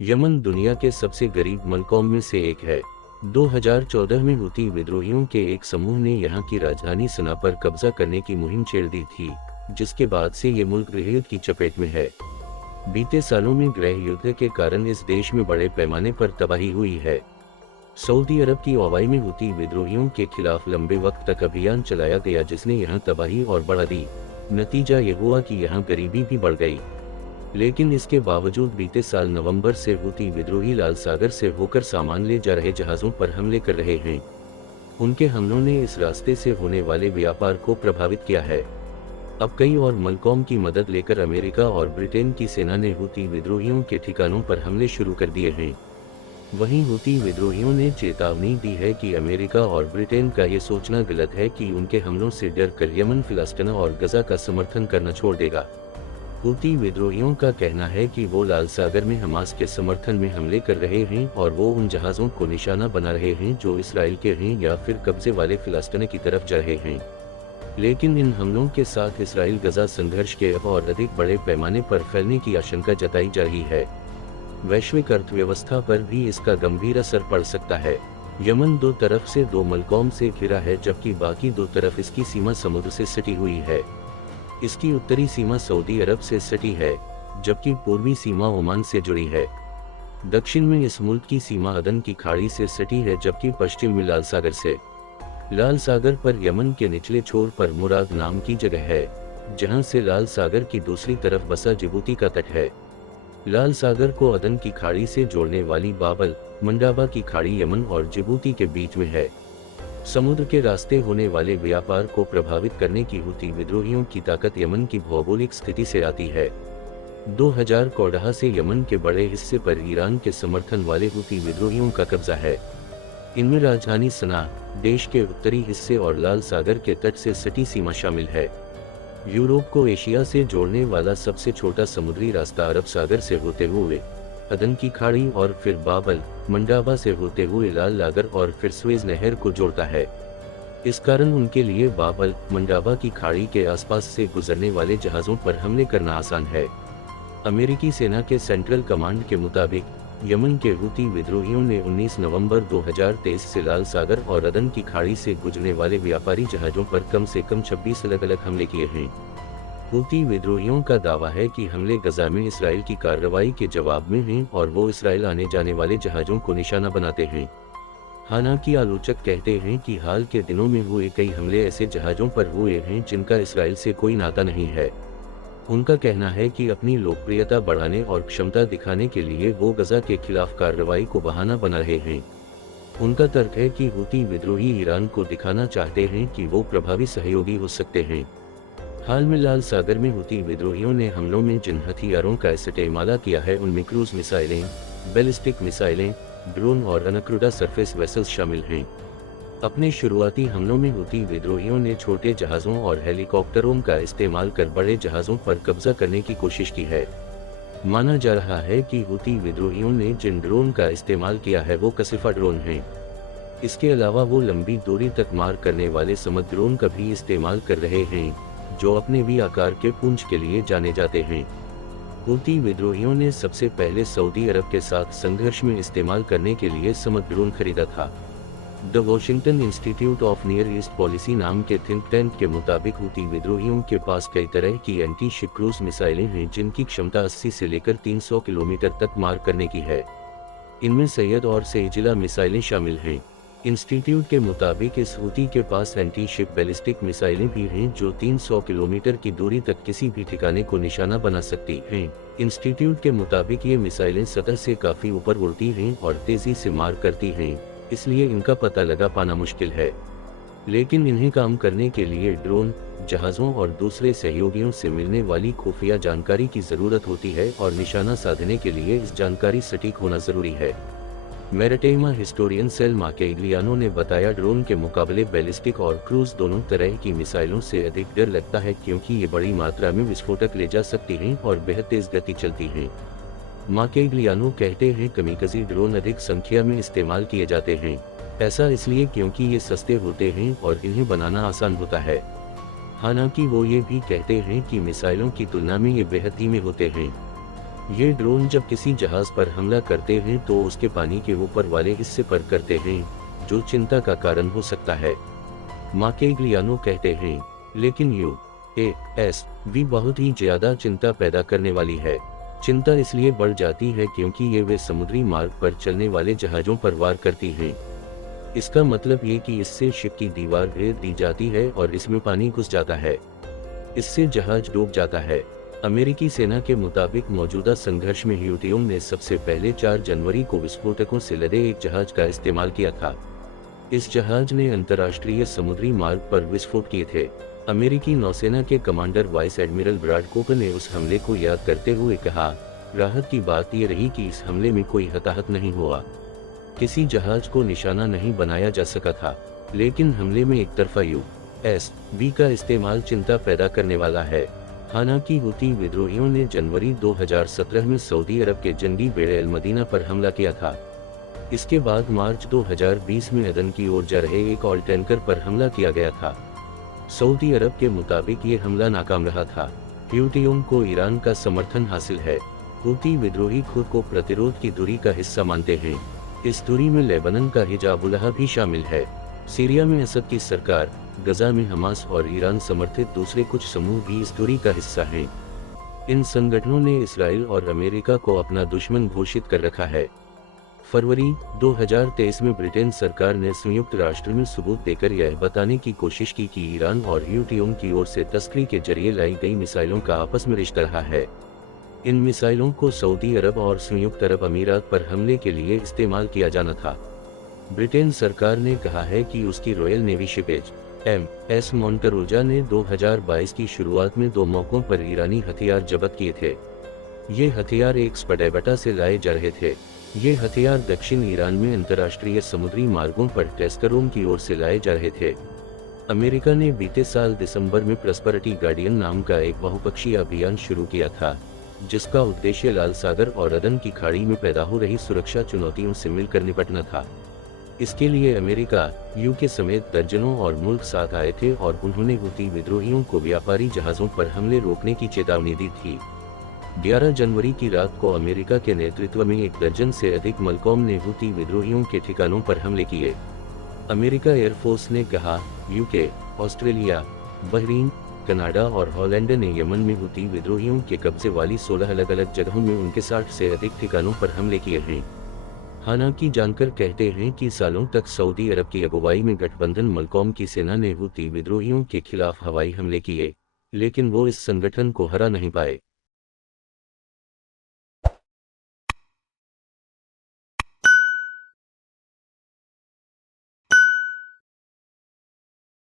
Yemen दुनिया के सबसे गरीब मुल्कों में से एक है। 2014 में हुती विद्रोहियों के एक समूह ने यहां की राजधानी सना पर कब्जा करने की मुहिम छेड़ दी थी, जिसके बाद से ये मुल्क गृहयुद्ध की चपेट में है। बीते सालों में गृह युद्ध के कारण इस देश में बड़े पैमाने पर तबाही हुई है। सऊदी अरब की अगुवाई में हुती विद्रोहियों के खिलाफ लंबे वक्त तक अभियान चलाया गया, जिसने यहां तबाही और बढ़ा दी। नतीजा ये हुआ कि यहां गरीबी भी बढ़ गई। लेकिन इसके बावजूद बीते साल नवंबर से हुती विद्रोही लाल सागर से होकर सामान ले जा रहे जहाज़ों पर हमले कर रहे हैं। उनके हमलों ने इस रास्ते से होने वाले व्यापार को प्रभावित किया है। अब कई और मुल्कों की मदद लेकर अमेरिका और ब्रिटेन की सेना ने हुती विद्रोहियों के ठिकानों पर हमले शुरू कर दिए हैं। वहीं हुती विद्रोहियों ने चेतावनी दी है कि अमेरिका और ब्रिटेन का ये सोचना गलत है कि उनके हमलों से डर कर यमन, फिलिस्तीन और गजा का समर्थन करना छोड़ देगा। हुती विद्रोहियों का कहना है कि वो लाल सागर में हमास के समर्थन में हमले कर रहे हैं और वो उन जहाज़ों को निशाना बना रहे हैं जो इसराइल के हैं या फिर कब्जे वाले फिलिस्तीन की तरफ जा रहे हैं। लेकिन इन हमलों के साथ इसराइल गजा संघर्ष के अब और अधिक बड़े पैमाने पर फैलने की आशंका जताई जा रही है। वैश्विक अर्थव्यवस्था पर भी इसका गंभीर असर पड़ सकता है। यमन दो तरफ से दो मुल्कों से घिरा है, जबकि बाकी दो तरफ इसकी सीमा समुद्र से सटी हुई है। इसकी उत्तरी सीमा सऊदी अरब से सटी है, जबकि पूर्वी सीमा ओमान से जुड़ी है। दक्षिण में इस मुल्क की सीमा अदन की खाड़ी से सटी है, जबकि पश्चिम में लाल सागर से। लाल सागर पर यमन के निचले छोर पर मुराद नाम की जगह है, जहां से लाल सागर की दूसरी तरफ बसा जिबूती का तट है। लाल सागर को अदन की खाड़ी से जोड़ने वाली बाबल मंडाबा की खाड़ी यमन और जिबूती के बीच में है। समुद्र के रास्ते होने वाले व्यापार को प्रभावित करने की हुती विद्रोहियों की ताकत यमन की भौगोलिक स्थिति से आती है। 2000 कोडहा से यमन के बड़े हिस्से पर ईरान के समर्थन वाले हुती विद्रोहियों का कब्जा है। इनमें राजधानी सना, देश के उत्तरी हिस्से और लाल सागर के तट से सटी सीमा शामिल है। यूरोप को एशिया से जोड़ने वाला सबसे छोटा समुद्री रास्ता अरब सागर से होते हुए अदन की खाड़ी और फिर बाबल मंडाबा से होते हुए लाल सागर और फिर स्वेज नहर को जोड़ता है। इस कारण उनके लिए बाबल मंडाबा की खाड़ी के आसपास से गुजरने वाले जहाज़ों पर हमले करना आसान है। अमेरिकी सेना के सेंट्रल कमांड के मुताबिक यमन के हुती विद्रोहियों ने 19 नवंबर 2023 से लाल सागर और अदन की खाड़ी से गुजरने वाले व्यापारी जहाज़ों पर कम से कम 26 अलग-अलग हमले किए हैं। हुती विद्रोहियों का दावा है कि हमले गजा में इसराइल की कार्रवाई के जवाब में हैं और वो इसराइल आने जाने वाले जहाज़ों को निशाना बनाते हैं। हालांकि आलोचक कहते हैं कि हाल के दिनों में हुए कई हमले ऐसे जहाज़ों पर हुए हैं जिनका इसराइल से कोई नाता नहीं है। उनका कहना है कि अपनी लोकप्रियता बढ़ाने और क्षमता दिखाने के लिए वो गजा के खिलाफ कार्रवाई को बहाना बना रहे हैं। उनका तर्क है कि हुती विद्रोही ईरान को दिखाना चाहते हैं कि वो प्रभावी सहयोगी हो सकते हैं। हाल में लाल सागर में हुती विद्रोहियों ने हमलों में जिन हथियारों का इस्तेमाल किया है उनमें क्रूज मिसाइलें, बैलिस्टिक मिसाइलें, ड्रोन और अनक्रूदा सरफेस वेसल्स शामिल हैं। अपने शुरुआती हमलों में हुती विद्रोहियों ने छोटे जहाज़ों और हेलीकॉप्टरों का इस्तेमाल कर बड़े जहाज़ों पर कब्जा करने की कोशिश की है। माना जा रहा है कि हुती विद्रोहियों ने जिन ड्रोन का इस्तेमाल किया है वो कसिफा ड्रोन हैं। इसके अलावा वो लंबी दूरी तक मार करने वाले समद ड्रोन का भी इस्तेमाल कर रहे हैं, जो अपने भी आकार के पूंछ के लिए जाने जाते हैं। हुती विद्रोहियों ने सबसे पहले सऊदी अरब के साथ संघर्ष में इस्तेमाल करने के लिए समद ड्रोन खरीदा था। The Washington institute of near east policy नाम के थिंक टैंक के मुताबिक हुती विद्रोहियों के पास कई तरह की एंटी शिप क्रूज मिसाइलें हैं जिनकी क्षमता 80 से लेकर 300 किलोमीटर तक मार करने की है। इनमें सैयद और सेजिला मिसाइलें शामिल हैं। इंस्टीट्यूट के मुताबिक इस हुती के पास एंटी शिप बैलिस्टिक मिसाइलें भी हैं जो 300 किलोमीटर की दूरी तक किसी भी ठिकाने को निशाना बना सकती हैं। इंस्टीट्यूट के मुताबिक ये मिसाइलें सतह से काफी ऊपर उड़ती हैं और तेजी से मार करती हैं, इसलिए इनका पता लगा पाना मुश्किल है। लेकिन इन्हें काम करने के लिए ड्रोन, जहाज़ों और दूसरे सहयोगियों से मिलने वाली खुफिया जानकारी की ज़रूरत होती है और निशाना साधने के लिए इस जानकारी सटीक होना ज़रूरी है। मैरिटाइम हिस्टोरियन सेल माकेग्लियानो ने बताया, ड्रोन के मुकाबले बैलिस्टिक और क्रूज दोनों तरह की मिसाइलों से अधिक डर लगता है क्योंकि ये बड़ी मात्रा में विस्फोटक ले जा सकती हैं और बेहद तेज़ गति चलती हैं। माकेग्लियानो कहते हैं कमीकजी ड्रोन अधिक संख्या में इस्तेमाल किए जाते हैं। ऐसा इसलिए क्योंकि ये सस्ते होते हैं और इन्हें बनाना आसान होता है। हालांकि वो ये भी कहते हैं कि मिसाइलों की तुलना में ये बेहद धीमे होते हैं। ये ड्रोन जब किसी जहाज पर हमला करते हैं तो उसके पानी के ऊपर वाले हिस्से पर करते हैं, जो चिंता का कारण हो सकता है। मार्केग्लियानो कहते हैं, लेकिन UASV बहुत ही ज्यादा चिंता पैदा करने वाली है। चिंता इसलिए बढ़ जाती है क्योंकि ये वे समुद्री मार्ग पर चलने वाले जहाजों पर वार करती हैं। इसका मतलब ये कि इससे शिप की दीवार घेर दी जाती है और इसमें पानी घुस जाता है। इससे जहाज डूब जाता है। अमेरिकी सेना के मुताबिक मौजूदा संघर्ष में ह्यूथियों ने सबसे पहले 4 जनवरी को विस्फोटकों से लदे एक जहाज का इस्तेमाल किया था। इस जहाज ने अंतर्राष्ट्रीय समुद्री मार्ग पर विस्फोट किए थे। अमेरिकी नौसेना के commander vice admiral Brad Cooper ने उस हमले को याद करते हुए कहा, राहत की बात यह रही कि इस हमले में कोई हताहत नहीं हुआ। किसी जहाज को निशाना नहीं बनाया जा सका था, लेकिन हमले में एक तरफा UASV का इस्तेमाल चिंता पैदा करने वाला है। हालांकि हुती विद्रोहियों ने जनवरी 2017 में सऊदी अरब के जंगी बेड़े अल मदीना पर हमला किया था। इसके बाद मार्च 2020 में अदन की ओर जा रहे एक ऑयल टैंकर पर हमला किया गया था। सऊदी अरब के मुताबिक ये हमला नाकाम रहा था। ह्यूथियों को ईरान का समर्थन हासिल है। हुती विद्रोही खुद को प्रतिरोध की धुरी का हिस्सा मानते हैं। इस धुरी में लेबनान का हिजाबुल्लाह भी शामिल है। सीरिया में असद की सरकार, गजा में हमास और ईरान समर्थित दूसरे कुछ समूह भी इस धुरी का हिस्सा हैं। इन संगठनों ने इसराइल और अमेरिका को अपना दुश्मन घोषित कर रखा है। फरवरी 2023 में ब्रिटेन सरकार ने संयुक्त राष्ट्र में सबूत देकर यह बताने की कोशिश की कि ईरान और ह्यूथियों की ओर से तस्करी के जरिए लाई गई मिसाइलों का आपस में रिश्ता रहा है। इन मिसाइलों को सऊदी अरब और संयुक्त अरब अमीरात पर हमले के लिए इस्तेमाल किया जाना था। ब्रिटेन सरकार ने कहा है कि उसकी रॉयल नेवी शिप HMS मोंटरोजा ने 2022 की शुरुआत में 2 मौकों पर ईरानी हथियार जब्त किए थे। ये हथियार एक स्पडेबटा से लाए जा रहे थे। ये हथियार दक्षिण ईरान में अंतर्राष्ट्रीय समुद्री मार्गों पर टस्करों की ओर से लाए जा रहे थे। अमेरिका ने बीते साल दिसंबर में प्रॉस्पेरिटी गार्डियन नाम का एक बहुपक्षीय अभियान शुरू किया था, जिसका उद्देश्य लाल सागर और अदन की खाड़ी में पैदा हो रही सुरक्षा चुनौतियों से मिलकर निपटना था। इसके लिए अमेरिका, UK समेत दर्जनों और मुल्क साथ आए थे और उन्होंने हुती विद्रोहियों को व्यापारी जहाजों पर हमले रोकने की चेतावनी दी थी। 11 जनवरी की रात को अमेरिका के नेतृत्व में 1 दर्जन से अधिक मलकॉम ने हुती विद्रोहियों के ठिकानों पर हमले किए। अमेरिका एयरफोर्स ने कहा, UK, ऑस्ट्रेलिया, बहरीन, कनाडा और हॉलैंड ने यमन में हुती विद्रोहियों के कब्जे वाली 16 अलग अलग जगहों में उनके 60 से अधिक ठिकानों पर हमले किए हैं। हालांकि जानकर कहते हैं कि सालों तक सऊदी अरब की अगुवाई में गठबंधन मलकॉम की सेना ने हुती विद्रोहियों के खिलाफ हवाई हमले किए, लेकिन वो इस संगठन को हरा नहीं पाए।